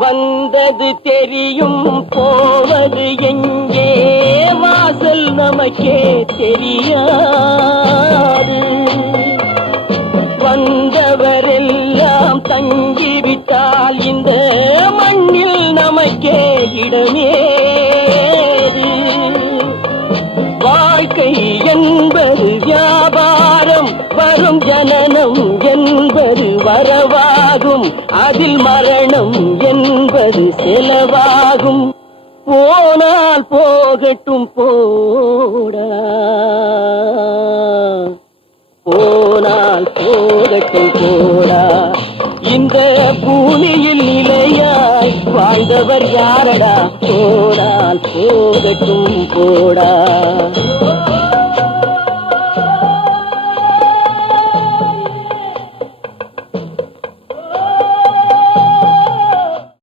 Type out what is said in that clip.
வந்தது தெரியும் போவது எங்கே வாசல் நமக்கே தெரியாது. வந்தவரெல்லாம் தங்கிவிட்டால் இந்த மண்ணில் நமக்கே இடமேது. வாழ்க்கை என்பது வியாபாரம், வரும் ஜனனம் என்பது வரவாகும், அதில் மரணம் என்பது செலவாகும். போனால் போகட்டும் போடா, போனால் போகட்டும் போடா. இந்த பூமியில் நிலையாய் வாழ்ந்தவர் யாரடா, போனால் போகட்டும் போடா.